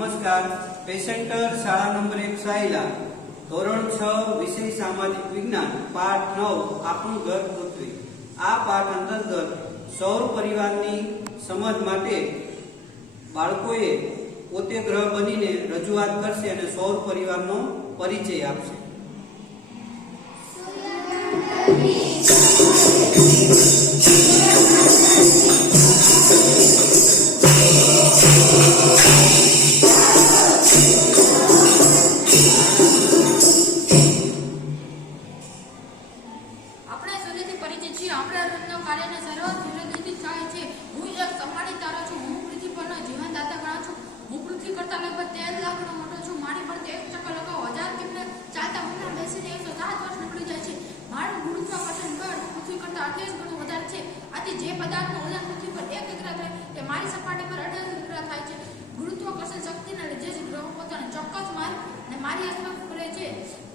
નમસ્કાર. પેસેન્ટર શાળા નંબર 1 સાયલા ધોરણ 6 વિષય સામાજિક વિજ્ઞાન પાઠ 9 આપણું ઘર પૃથ્વી. આ પાઠ અંતર્ગત સૌર પરિવારની સમજ માટે બાળકોએ પોતે ગ્રહ બનીને રજૂઆત કરશે અને સૌર પરિવારનો પરિચય આપશે.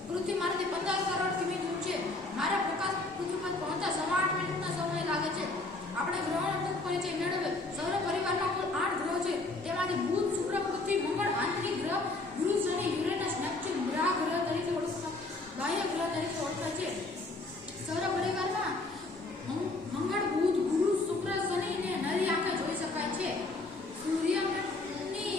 પૃથ્વી મારાથી 15 કરોડ કિમી દૂર છે. મારા પ્રકાશ પૃથ્વી પર પહોંચતા 8 મિનિટનો સમય લાગે છે. આપણે ગ્રહોનો ટૂંક પરિચય મેળવે. સૌર પરિવારમાં કુલ 8 ગ્રહો છે. તેમાંથી બુધ, શુક્ર, પૃથ્વી, મંગળ, આંતરિક ગ્રહ, ગુરુ, શનિ, યુરેનસ, નેપ્ચ્યુન, ગ્રહ તરીકે બાહ્ય ગ્રહ તરીકે ઓળખાય છે. સૌર પરિવારમાં મંગળ, બુધ, ગુરુ, શુક્ર, શનિ ને નરી આંખે જોઈ શકાય છે. સૂર્યની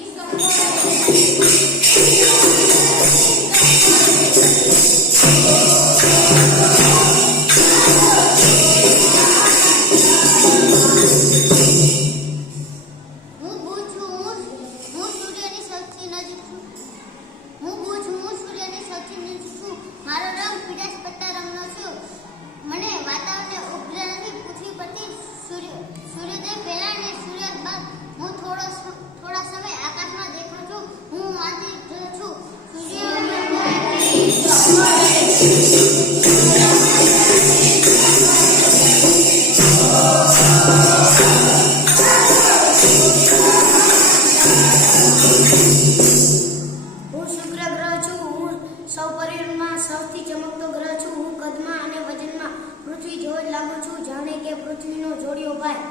પૃથ્વીનો જોડિયો ભાઈ.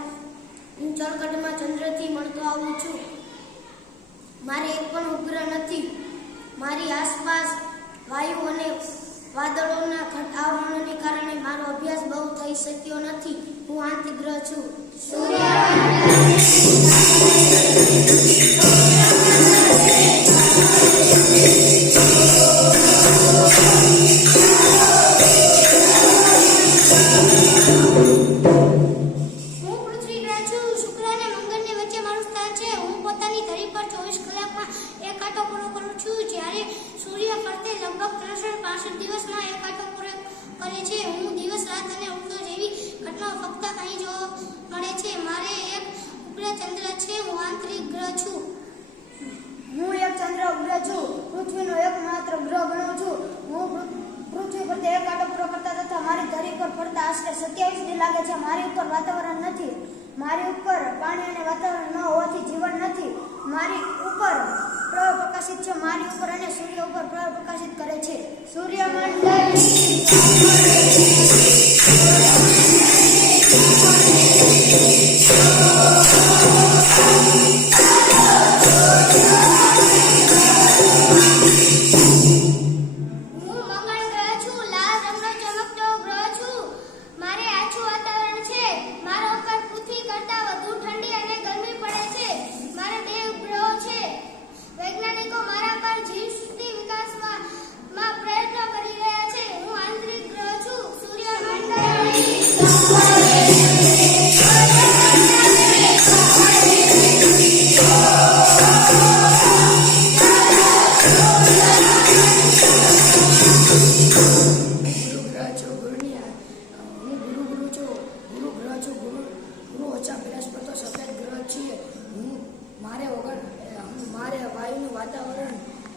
હું ચળકટમાં ચંદ્રથી મળતો આવું છું. મારે એક પણ ઉપગ્રહ નથી. મારી આસપાસ વાયુ અને વાદળોના આવરણને કારણે મારો અભ્યાસ બહુ થઈ શક્યો નથી. હું આંતરિગ્રહ છું. પૃથ્વીનો એકમાત્ર ગ્રહ બન્યો છું. હું પૃથ્વી પર એક આંટો પૂરો કરતા તથા મારી ધરી પર ફરતા આશરે 27 દી લાગે છે. મારી ઉપર વાતાવરણ નથી. મારી ઉપર પાણી અને વાતાવરણ ન હોવાથી જીવન નથી. મારી ઉપર પ્રવાહ પ્રકાશિત છે. મારી ઉપર અને સૂર્ય ઉપર પ્રવાહ પ્રકાશિત કરે છે. સૂર્યમંડળ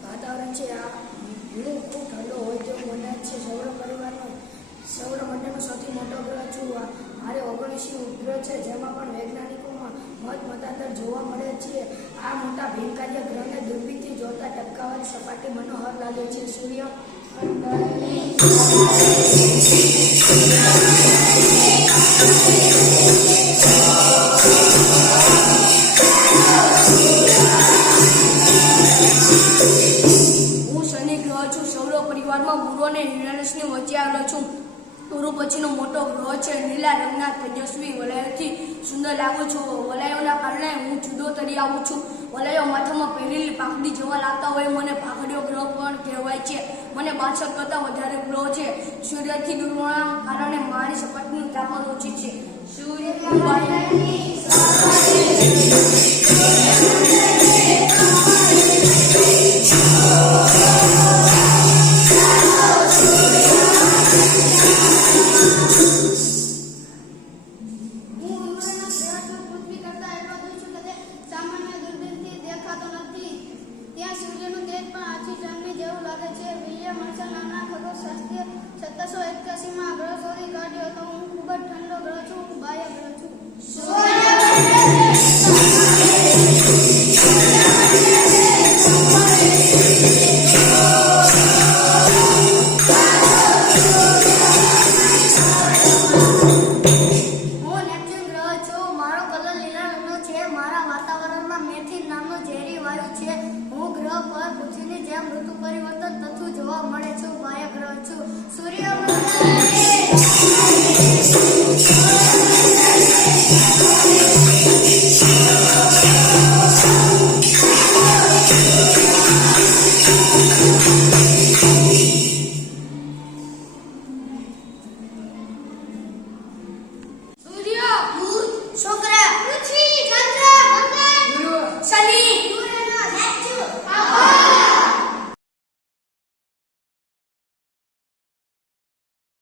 વાતાવરણ છે. હું ખૂબ ઠંડો હોય તેવું મને છે. સૌરમંડળનો સૌથી મોટો ગ્રહ છું. મારે 19 ઉપગ્રહ છે, જેમાં પણ વૈજ્ઞાનિકોમાં મતાંતર જોવા મળે છે. આ મોટા ભીમકાર્ય ગ્રહને દૂરબીનથી જોતા ટપકાવાળી સપાટી મનોહર લાગે છે. સૂર્ય મંડળ ગુરુ પછીનો મોટો ગ્રહ છે. લીલા રંગના તેજસ્વી વલયોથી સુંદર લાગુ છું. વલયોના કારણે હું જુદો તરી આવું છું. વલયો માથામાં પહેરેલી પાઘડી જેવા લાગતા હોય. મને પાઘડીયો ગ્રહ પણ કહેવાય છે. મને 62 કરતાં વધારે ગ્રહ છે. સૂર્યથી દૂર હોવાના કારણે મારી સપાટીની તાપમાન ઓછી છે. સૂર્ય પૃથ્વી કરતા એટલો દૂર છું કે તે સામાન્ય દૂરબીનથી દેખાતો નથી. ત્યાં સૂર્યનું તેજ પણ આછી ચાંદની જેવું લાગે છે. વિલિયમ હર્શલ નામના ખગોળશાસ્ત્રીએ 1781માં ગ્રહ શોધી કાઢ્યો હતો. હું ખૂબ જ ઠંડો ગ્રહ છું. હું બાહ્ય ગ્રહ છું. હું નેપચ્યુન ગ્રહ છું. મારો કલર લીલા રંગનો છે. મારા વાતાવરણમાં મેથીન નામનું ઝેરી વાયુ છે. હું ગ્રહ પર પૃથ્વીની જેમ ઋતુ પરિવર્તન થતું જોવા મળે છું. બાહ્ય ગ્રહ છું. સૂર્ય